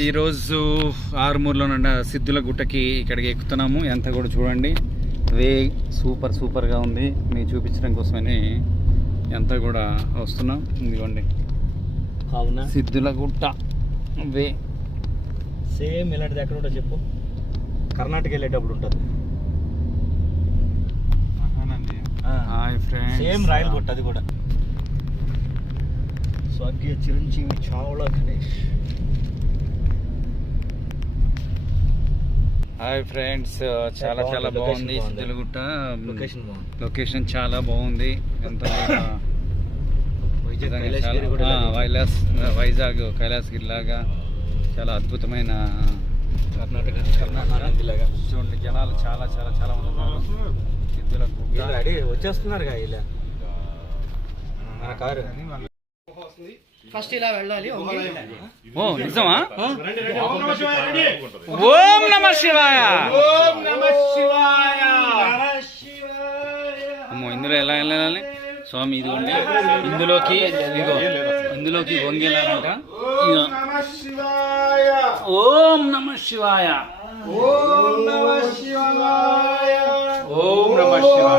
ఈరోజు ఆరుమూరులో ఉన్న సిద్ధుల గుట్టకి ఇక్కడికి ఎక్కుతున్నాము. ఎంత కూడా చూడండి. వే సూపర్ సూపర్గా ఉంది. మీకు చూపించడం కోసమని ఎంత కూడా వస్తున్నాం. ఇదిగోండి. అవునా? సిద్ధుల గుట్ట. వే. సేమ్ ఇలాంటిది ఎక్కడ ఉంటుందో చెప్పు. కర్ణాటక వెళ్ళేటప్పుడు ఉంటుంది. Hi friends. సేమ్ రాయల్ గుట్ట అది కూడా. స్వర్గీయ చిరంజీవి చావుల గణేష్. హాయ్ ఫ్రెండ్స్ చాలా చాలా బాగుంది, బాగుంది. location బాగుంది. సిద్ధుల గుట్ట లొకేషన్ బాగుంది. లొకేషన్ చాలా బాగుంది ఎంత. వైలాస్ వైజాగ్ కైలాసగిరి లాగా చాలా అద్భుతమైన కర్ణాటక చూడండి జనాలు చాలా చాలా చాలా ఉన్నారు. వచ్చేస్తున్నారు కారు. ఫస్ట్ ఇలా వెళ్ళాలి వంగి. ఓ నిజమా ఓం నమ శివాయ అమ్మో ఇందులో ఎలా వెళ్ళాలి స్వామి ఇది ఇందులోకి ఇదిగో ఇందులోకి వంగేలారంట ఇదిగో. ఓం నమ శివాయ ఓం నమ శివాయ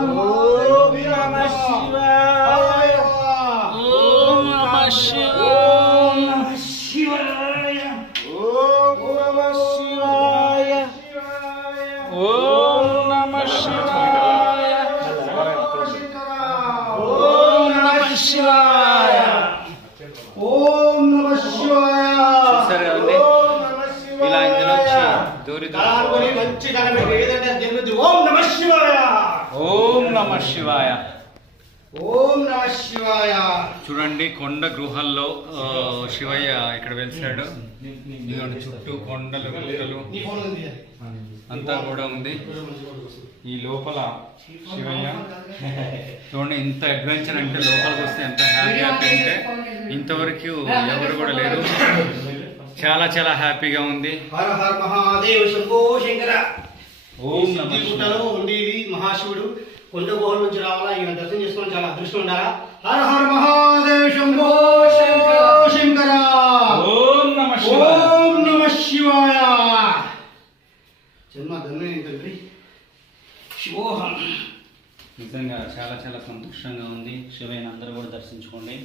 శివాయ. ఓం నమ శివాయ. చూడండి కొండ గృహాల్లో ఆ, శివయ్య ఇక్కడ వెలిసాడు. చుట్టూ కొండలు గుట్టలు. అంతా కూడా ఉంది. ఈ లోపల శివయ్య. చూడండి ఇంత అడ్వెంచర్ అంటే లోపలికి వస్తే ఎంత హ్యాపీ హ్యాపీ అంటే ఇంతవరకు ఎవరు కూడా లేరు. చాలా చాలా హ్యాపీగా ఉంది. హర హర మహాదేవ్ శంభో శంకర. ఓం నమ ఉండేది మహాశివుడు కొండ గుహల నుంచి రావాలా? ఈయన దర్శనం చేసుకోవడం చాలా అదృష్టం ఉండాలా? హర హర మహాదేవ్ శంభో శంకర. ఓం నమ శివాయ. ఓం నమ శివాయ. జన్మ ధన్యం తండ్రి. శివోహం. నిజంగా చాలా చాలా సంతోషంగా ఉంది. శివయ్యని అందరూ కూడా దర్శించుకోండి.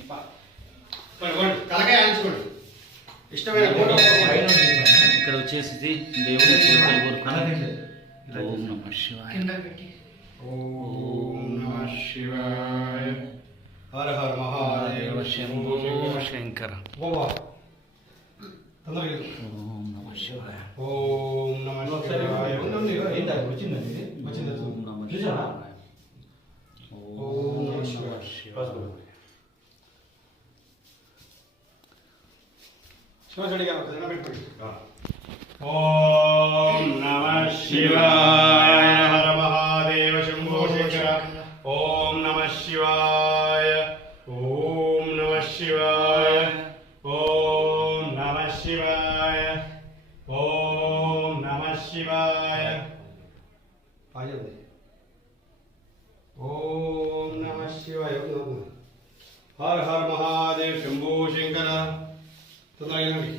తలకాయ ఆంచుకోండి ఇష్టమైన ఫోటో ఇక్కడ వచ్చేసి దేవుడి ఓం నమ శివాయ. ఓం నమ శివాయ హర హర మహాదేవ దేవ శంభో శంకర బాబా తొందరగా ఓం నమ శివాయ ఓం నమ శివాయ వచ్చిందండి వచ్చింది ఓం నమ చూసారా? శివాయ ఓం నమ శివాయ శివచడిగా ఒకసారి పెట్టుకోండి ఓం నమ శివాయ హర మహాదేవ తొందరగా వినండి.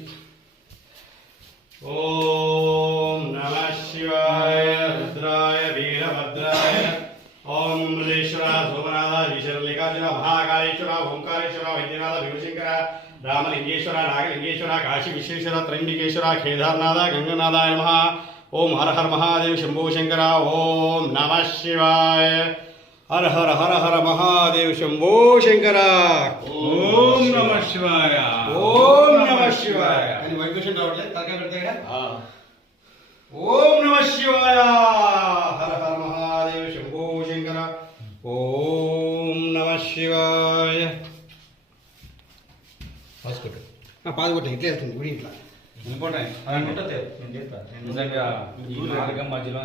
ఓం నమ శివాయ రుద్రాయ వీరభద్రాయ. ఓం మృదేశ్వర సోమనాథ ఈశ్వరలింగాచర మహాకాళేశ్వర ఓంకారేశ్వర వైద్యనాథ భీమశంకర రామలింగేశ్వర నాగలింగేశ్వర కాశీ విశ్వేశ్వర త్రంబికేశ్వర కేదార్నాథ గంగనాథాయ నమ. ఓం హర హర మహాదేవ శంభో శంకర. ఓం నమ శివాయ. హర హర హర హర మహాదేవ శంభో శంకర. ఓం నమ శివాయ. ఓం నమ శివాయ. అని వైబ్రేషన్ రావట్లేదు తలకాయ పెడతాయి ఓం నమ శివాయ. హర హర మహాదేవ శంభో శంకర. ఓం నమ శివాయ. పాస్కొట్టు పాదుకొట్టు ఇట్లా వెళ్తుంది గుడి ఇట్లా. నిజంగా మధ్యలో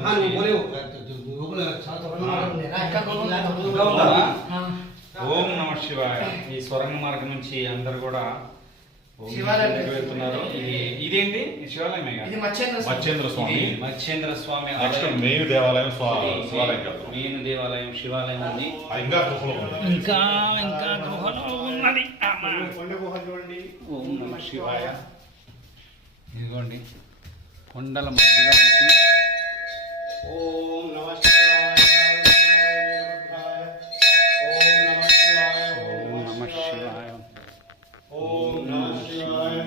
ఓం నమ శివాయ. ఈ స్వరంగ మార్గం నుంచి అందరు కూడా వెళ్తున్నారు. ఇదేంటి? శివాలయమే మత్స్యేంద్ర స్వామి. మత్స్యేంద్ర స్వామి. మెయిన్ దేవాలయం మెయిన్ దేవాలయం శివాలయం ఉంది. ఇంకా ఇంకా ఇంకా ఓం నమ శివాయ. ఇదిగోండి. కొండల మధ్యలో ఓం ఓం నమ శివాయ.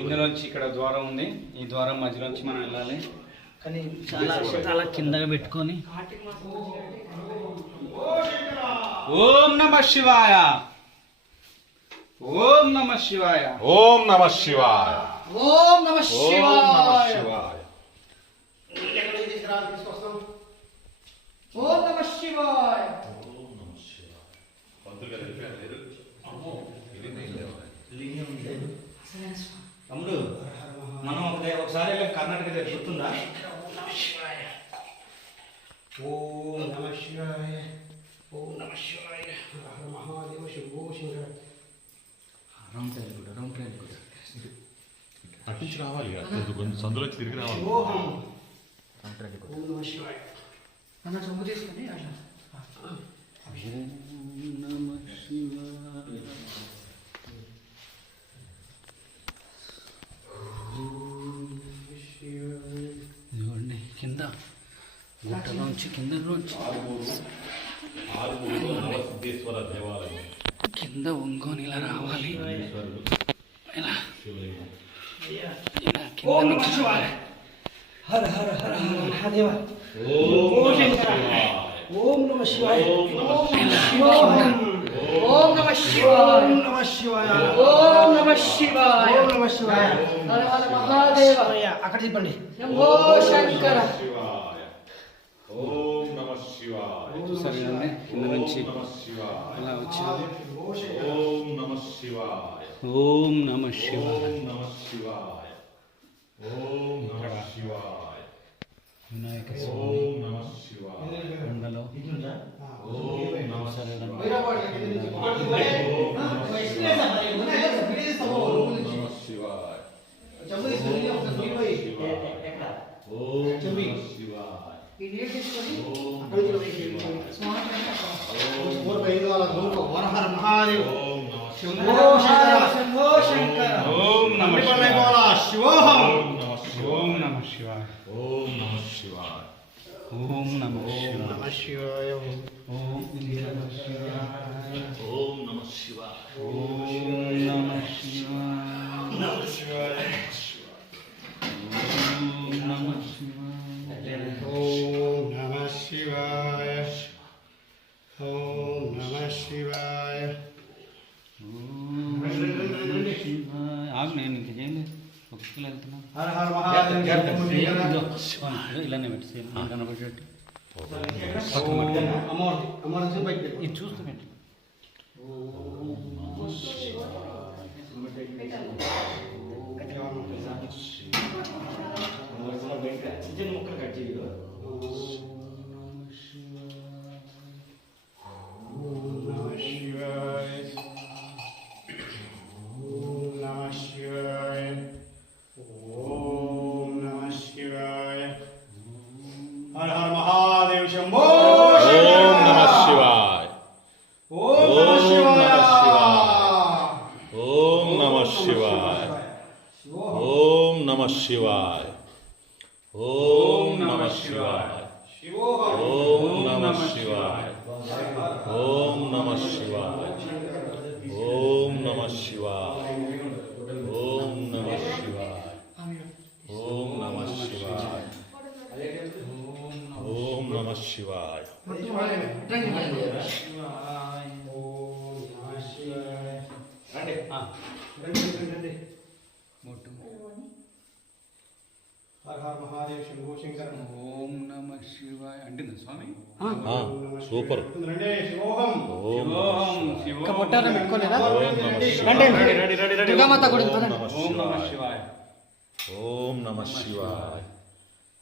ఇందులోంచి ఇక్కడ ద్వారం ఉంది. ఈ ద్వారం మధ్యలోంచి మనం వెళ్ళాలి. కానీ చాలా చాలా కిందగా పెట్టుకొని. ఓం నమ శివాయ. ఓం నమ శివాయ. ఓం నమ శివాయ. ఓం నమ ఓం నమ శివాయ. శివాయ. ఓం నమ శివాయ. తమ్ముడు మనం ఒక- ఒకసారి వెళ్ళాం కర్ణాటక దగ్గర గుర్తుందా? ఓం నమ శివాయ. ఓం నమ శివాయ. మహాదేవ శంభో శంకర పట్టించి రావాలి. కొంచెం సందులో తిరిగి రావాలి. ఓం నమ శివాయ. అన్న చంపు తీసుకొని అట్లా. ఇదిగోండి గుట్టలోంచి కింద నుంచి. కింద ఒంగోని ఇలా రావాలి. ఇలా. ఇలా కింద నుంచి. రావాలి హర హర హర హర మహాదేవ. ఓం నమ శివాయ. ఓం నమ శివాయ. ఓం నమ శివాయ. ఓం నమ శివాయ. ఓం నమ శివాయ. హర హర మహాదేవ. అక్కడ చెప్పండి శంకర. స్మరణే కింద నుంచి అలా వచ్చాము ఓం నమ శివాయ ఓం నమ శివాయ ఓం నమ శివాయ వినాయక స్వామి కొండలో శివాయ ఓం నమ శివాయ మహాదేవ్ శంభో శంకర శంభో శంకర ఓం నమ శివాయ ఓం నమ శివాయ ఓం నమ శివాయ ఓం నమ శివాయ ఓం నమ శివాయ ఓం నమ శివాయ ఓం నమ శివాయ ఆగు నేను ఇంక చేయలేదు ఒక కిలో వెళ్తున్నాను ఇలానే పెట్టి సేమ్ కనబడేటట్టు ఇది చూస్తూ పెట్టి మొక్కలు కట్ చేయదు ఓం నమ శివాయ. ఓం నమ శివాయ. అంటే స్వామి? సూపర్. ఓం నమ శివాయ. ఓం నమ శివాయ.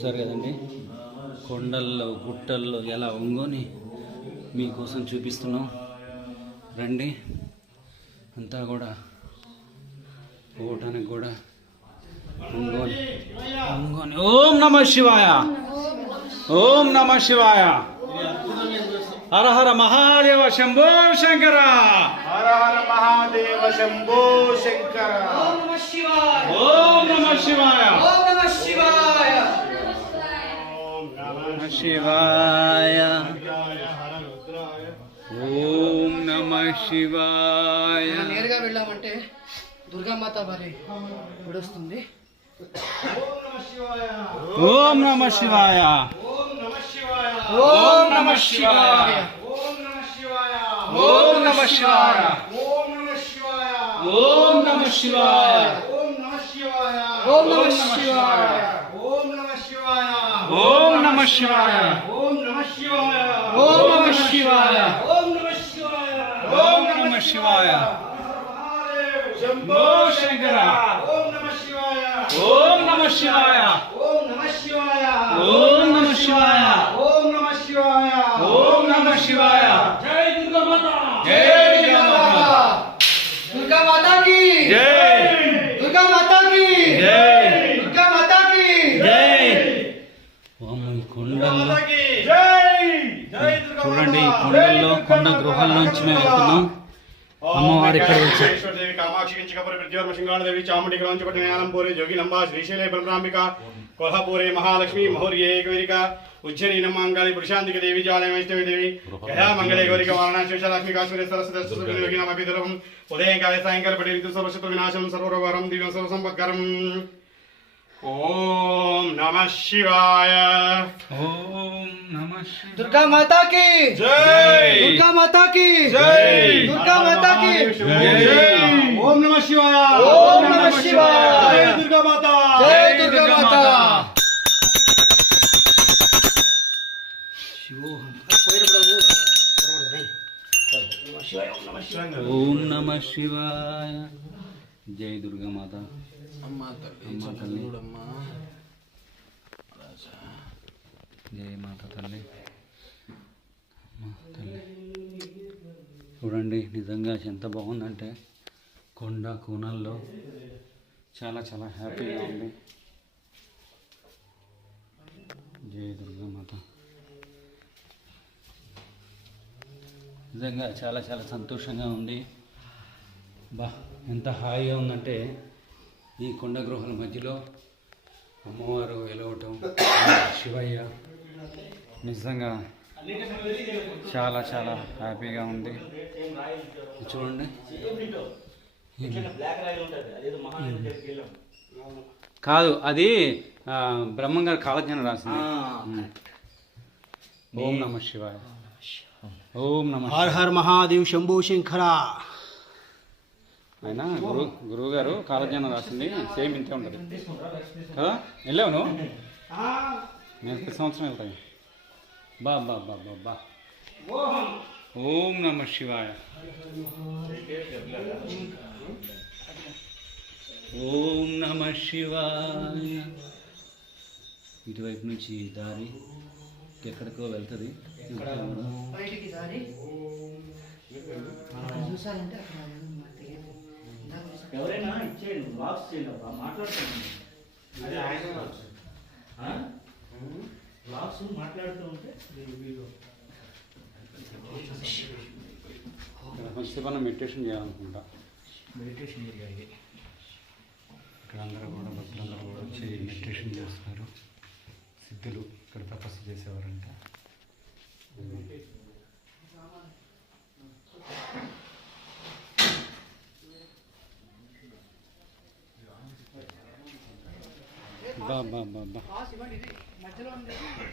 చూసారు కదండి? కొండల్లో గుట్టల్లో ఎలా ఉంగోని మీకోసం చూపిస్తున్నాం. రండి. అంతా కూడా పోవటానికి కూడా ఒంగోని ఒంగోని ఓం నమ శివాయ. ఓం నమ శివాయ. హర హర మహాదేవ శంభో శంకర. హర హర మహాదేవ శంభో శంకర. ఓం నమ శివాయ. ఓం నమ శివాయ ఓం శివాయ. ఓం నమ శివాయ. నేరుగా వెళ్ళామంటే దుర్గామాత వారి గుడి వస్తుంది ఓం నమ శివాయ. ఓం నమ శివాయ. ఓం నమ శివాయ. ఓం నమ శివాయ. ఓం నమ శివాయ. ఓం నమ శివాయ. ఓం నమ శివాయ. ओम नमः शिवाय ओम नमः शिवाय ओम नमः शिवाय ओम नमः शिवाय ओम नमः शिवाय शंभो शंकर ओम नमः शिवाय ओम नमः शिवाय ओम नमः शिवाय ओम नमः शिवाय ओम नमः शिवाय ओम नमः शिवाय जय दुर्गा माता जय दुर्गा माता दुर्गा माता की जय కొండ గృహాల నుంచి మేము వెళ్తున్నాం అమ్మవారు ఇక్కడ వచ్చారు. దేవి కామాక్షి చాముండి శ్రీశైలే బలరాంబిక కొల్హాపూరే మహాలక్ష్మి మహోర్యే గౌరిక ఉజ్జయిని మంగళి పురుషాంతిక దేవి జాలయ వైష్ణవి దేవి గయా మంగళే గౌరిక వారణాసి విశాలక్ష్మి కాశ్మీర సరస్వతి ఉదయం కాలే సాయంకాల పడి ఋతు సర్వశత్రు వినాశం సర్వరోగరం దివ్యం సర్వసంపత్కరం ఓం నమ శివాయ. ఓం నమ దుర్గా మాతా కి. జై. దుర్గా మాతా కి. జై. దుర్గా మాతా కి. ఓం నమ శివాయ. ఓం నమ శివాయ. జై దుర్గా మాత. జై దుర్గా మాత. ఓం నమ శివాయ. జై దుర్గామాత అమ్మ తల్లి జై మాత తల్లి. అమ్మ తల్లి. చూడండి నిజంగా ఎంత బాగుందంటే కొండ కోణాల్లో చాలా చాలా హ్యాపీగా ఉంది. జై దుర్గామాత నిజంగా చాలా చాలా సంతోషంగా ఉంది. బా. ఎంత హాయిగా ఉందంటే ఈ కొండ గృహాల మధ్యలో అమ్మవారు వెలవటం శివయ్య. నిజంగా చాలా చాలా హ్యాపీగా ఉంది. చూడండి. కాదు అది బ్రహ్మంగారు కాలజ్ఞానం రాసింది. ఓం నమ శివాయ. ఓం నమ హర హర మహాదేవ్ శంభో శంకర. ఆయన గురువు గురువు గారు కాలజ్ఞానం రాసింది సేమ్ ఇంతే ఉంటుంది. కదా? వెళ్ళావు నువ్వు? నేను ప్రతి సంవత్సరం వెళ్తాను. బా బా బా బా బా. ఓం నమ శివాయ. ఓం నమ శివాయ. ఇటువైపు నుంచి దారి ఎక్కడికో వెళ్తుంది. చూసారంటే అక్కడ మాకు తెలియదు. ఇందాక చూసారు. ఎవరైనా ఇచ్చేయండి బ్లాగ్స్ చేయండి అబ్బా మాట్లాడుతున్నాను బ్లాగ్స్ మాట్లాడుతూ ఉంటే మనం మెడిటేషన్ చేయాలనుకుంటా. మెడిటేషన్ ఏరియా ఇది. ఇక్కడ అందరూ కూడా భక్తులందరూ కూడా వచ్చి మెడిటేషన్ చేస్తున్నారు. సిద్ధులు ఇక్కడ తపస్సు చేసేవారంట బా బా బా బా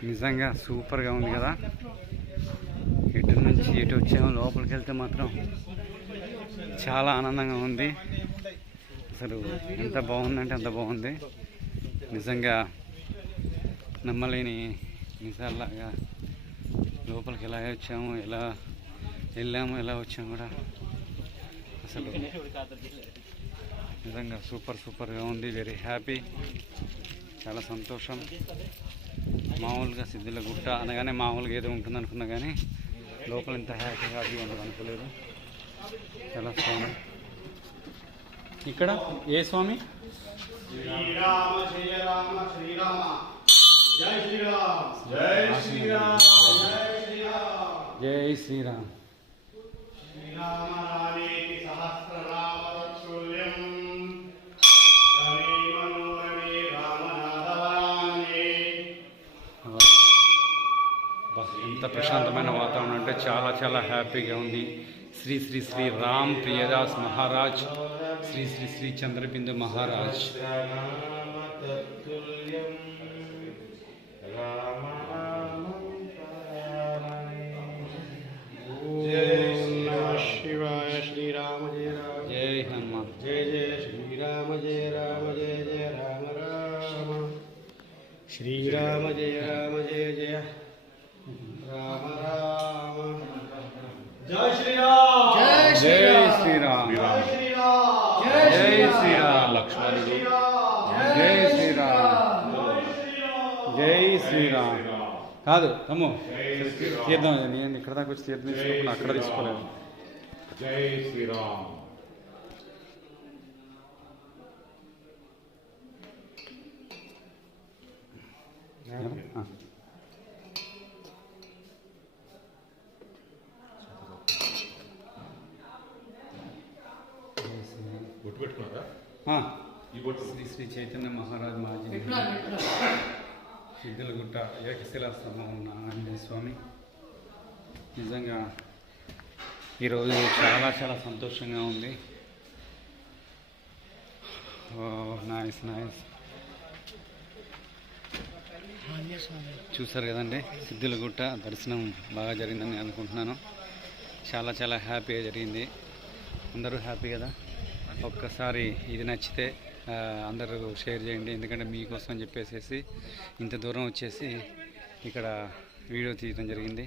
నిజంగా సూపర్గా ఉంది కదా. ఇటు నుంచి ఇటు వచ్చాము లోపలికి వెళ్తే మాత్రం చాలా ఆనందంగా ఉంది. అసలు ఎంత బాగుందంటే అంత బాగుంది. నిజంగా నమ్మలేని నిజాల్లాగా లోపలికి ఎలా వచ్చాము ఎలా వెళ్ళాము ఎలా వచ్చాము కూడా అసలు నిజంగా సూపర్ సూపర్గా ఉంది. వెరీ హ్యాపీ చాలా సంతోషం. మామూలుగా సిద్ధుల గుట్ట అనగానే మామూలుగా ఏదో ఉంటుంది అనుకున్నా కానీ లోపల ఇంత హ్యాపీ హ్యాపీగా ఉండదు అనుకోలేదు. చాలా స్వామి. ఇక్కడ ఏ స్వామి? జై శ్రీరామ్ జై శ్రీరామ్ ఇంత ఎంత ప్రశాంతమైన వాతావరణం అంటే చాలా చాలా హ్యాపీగా ఉంది. శ్రీ శ్రీ శ్రీ రామ్ ప్రియదాస్ మహారాజ్ శ్రీ శ్రీ శ్రీ చంద్రబిందు మహారాజ్. కాదు తమ్ము తీర్థం నేను ఇక్కడ దాకా వచ్చి తీర్థం తీసుకున్నప్పుడు అక్కడ తీసుకోలేదు. జై శ్రీరామ్. శ్రీ శ్రీ చైతన్య మహారాజ్ మాజీ సిద్దులగుట్ట పెట్టున్నారు ఏకశిలా స్తంభం ఉన్న ఆంజనేయ స్వామి. నిజంగా ఈరోజు చాలా చాలా సంతోషంగా ఉంది. ఓ నాయస్ చూసారు కదండి సిద్ధులగుట్ట దర్శనం బాగా జరిగిందని నేను అనుకుంటున్నాను. చాలా చాలా హ్యాపీగా జరిగింది. అందరూ హ్యాపీ కదా? ఒక్కసారి ఇది నచ్చితే అందరూ షేర్ చేయండి ఎందుకంటే మీకోసం అని చెప్పేసి ఇంత దూరం వచ్చేసి ఇక్కడ వీడియో తీయడం జరిగింది.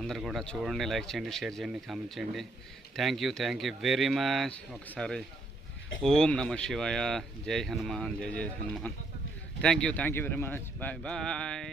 అందరు కూడా చూడండి లైక్ చేయండి షేర్ చేయండి కామెంట్ చేయండి. Thank you thank you very much ఒకసారి ఓం నమ శివాయ. జై హనుమాన్ జై జై Hanuman. Thank you thank you very much bye bye